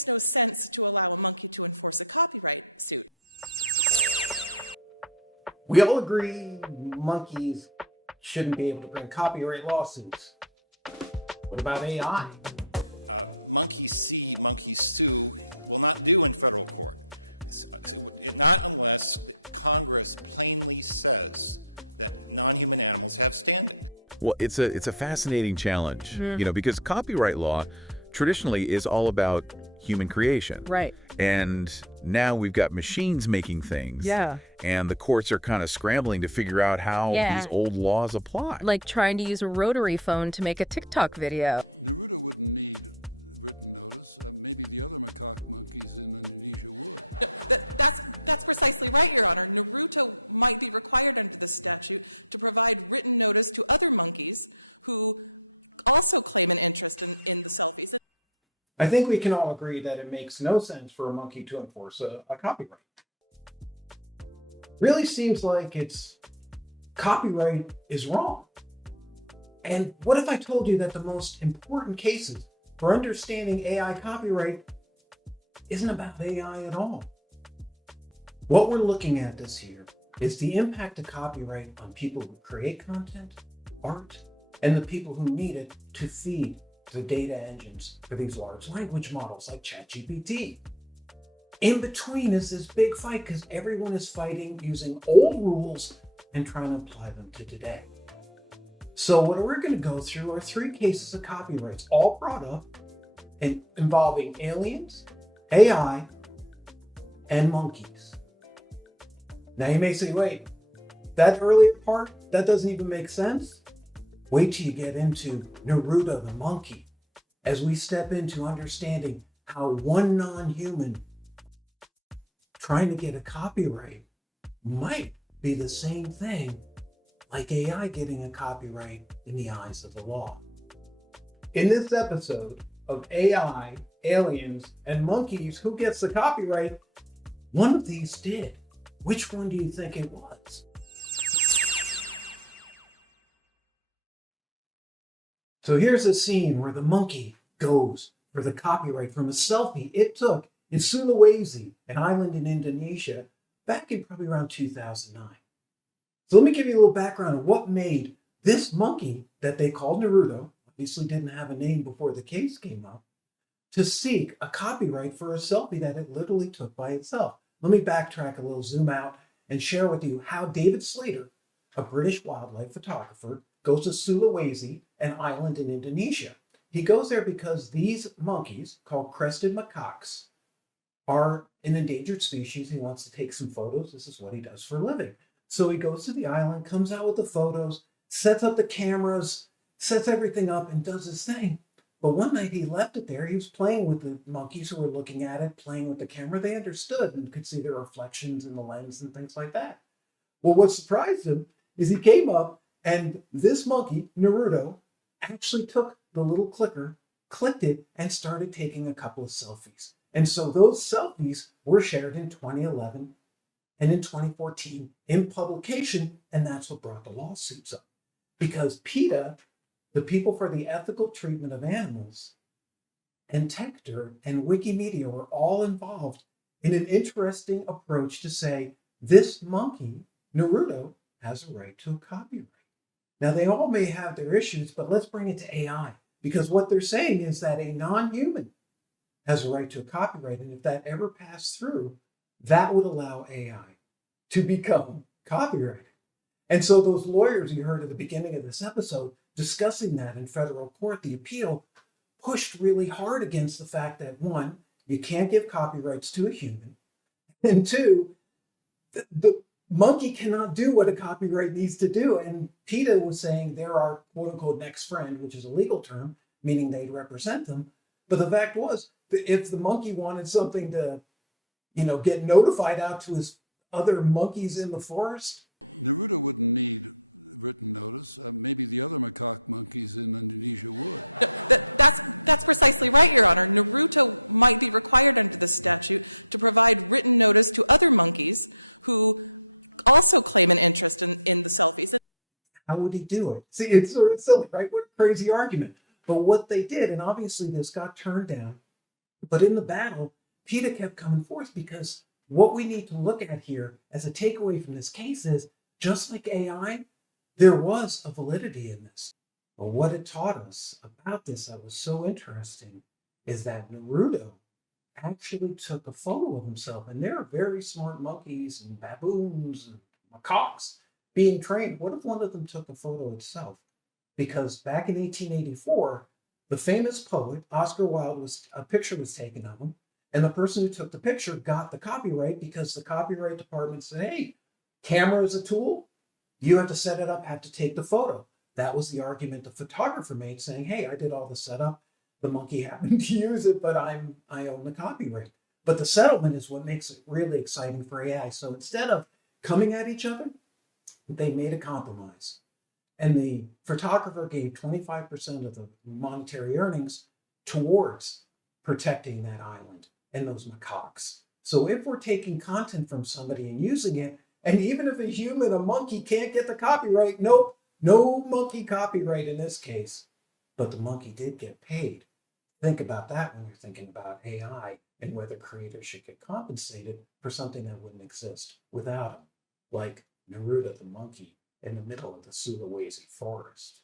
makes no sense to allow a monkey to enforce a copyright suit. We all agree monkeys shouldn't be able to bring copyright lawsuits. What about AI? Monkeys see, monkeys sue will not do in federal court. And not unless Congress plainly says that non-human animals have standing. Well, it's a fascinating challenge, because copyright law traditionally is all about human creation. Right. And now we've got machines making things. Yeah. And the courts are kind of scrambling to figure out how these old laws apply. Like trying to use a rotary phone to make a TikTok video. That's precisely right, Your Honor. Naruto might be required under this statute to provide written notice to other monkeys who also claim an interest in the selfies. I think we can all agree that it makes no sense for a monkey to enforce a copyright. Really seems like copyright is wrong. And what if I told you that the most important cases for understanding AI copyright isn't about AI at all? What we're looking at this year is the impact of copyright on people who create content, art, and the people who need it to feed the data engines for these large language models like ChatGPT. In between is this big fight because everyone is fighting using old rules and trying to apply them to today. So what we're going to go through are 3 cases of copyrights, all brought up and involving aliens, AI, and monkeys. Now you may say, wait, that earlier part, that doesn't even make sense? Wait till you get into Naruto the monkey as we step into understanding how one non-human trying to get a copyright might be the same thing like AI getting a copyright in the eyes of the law. In this episode of AI, aliens, and monkeys, who gets the copyright? One of these did. Which one do you think it was? So here's a scene where the monkey goes for the copyright from a selfie it took in Sulawesi, an island in Indonesia, back in probably around 2009. So let me give you a little background of what made this monkey that they called Naruto, obviously didn't have a name before the case came up, to seek a copyright for a selfie that it literally took by itself. Let me backtrack a little, zoom out, and share with you how David Slater, a British wildlife photographer, goes to Sulawesi, an island in Indonesia. He goes there because these monkeys, called crested macaques, are an endangered species. He wants to take some photos. This is what he does for a living. So he goes to the island, comes out with the photos, sets up the cameras, sets everything up, and does his thing. But one night he left it there. He was playing with the monkeys who were looking at it, playing with the camera. They understood and could see the reflections in the lens and things like that. Well, what surprised him is he came up and this monkey, Naruto, actually took the little clicker, clicked it, and started taking a couple of selfies. And so those selfies were shared in 2011 and in 2014 in publication, and that's what brought the lawsuits up. Because PETA, the People for the Ethical Treatment of Animals, and Tector and Wikimedia were all involved in an interesting approach to say, this monkey, Naruto, has a right to a copyright. Now, they all may have their issues, but let's bring it to AI, because what they're saying is that a non-human has a right to a copyright, and if that ever passed through, that would allow AI to become copyrighted. And so those lawyers you heard at the beginning of this episode discussing that in federal court, the appeal pushed really hard against the fact that, one, you can't give copyrights to a human, and two, the monkey cannot do what a copyright needs to do. And PETA was saying they're our quote-unquote next friend, which is a legal term, meaning they'd represent them. But the fact was, if the monkey wanted something to, get notified out to his other monkeys in the forest, Naruto wouldn't need a written notice, like maybe the other macaque monkeys in Indonesia. That's precisely right, Your Honor. Naruto might be required under the statute to provide written notice to other monkeys who also claim an interest in the selfies. how would he do it? See, it's sort of silly, right? What a crazy argument. But what they did, and obviously this got turned down But in the battle, PETA kept coming forth because what we need to look at here as a takeaway from this case is just like AI, there was a validity in this. But what it taught us about this that was so interesting is that Naruto actually took a photo of himself. And there are very smart monkeys and baboons and macaques being trained. What if one of them took a photo itself? Because back in 1884, the famous poet Oscar Wilde a picture was taken of him, and the person who took the picture got the copyright because the copyright department said, hey, camera is a tool. You have to set it up, have to take the photo. That was the argument the photographer made, saying, hey, I did all the setup. The monkey happened to use it, but I own the copyright. But the settlement is what makes it really exciting for AI. So instead of coming at each other, they made a compromise. And the photographer gave 25% of the monetary earnings towards protecting that island and those macaques. So if we're taking content from somebody and using it, and even if a human, a monkey, can't get the copyright, nope, no monkey copyright in this case, but the monkey did get paid. Think about that when you're thinking about AI and whether creators should get compensated for something that wouldn't exist without them, like Naruto the monkey in the middle of the Sulawesi forest.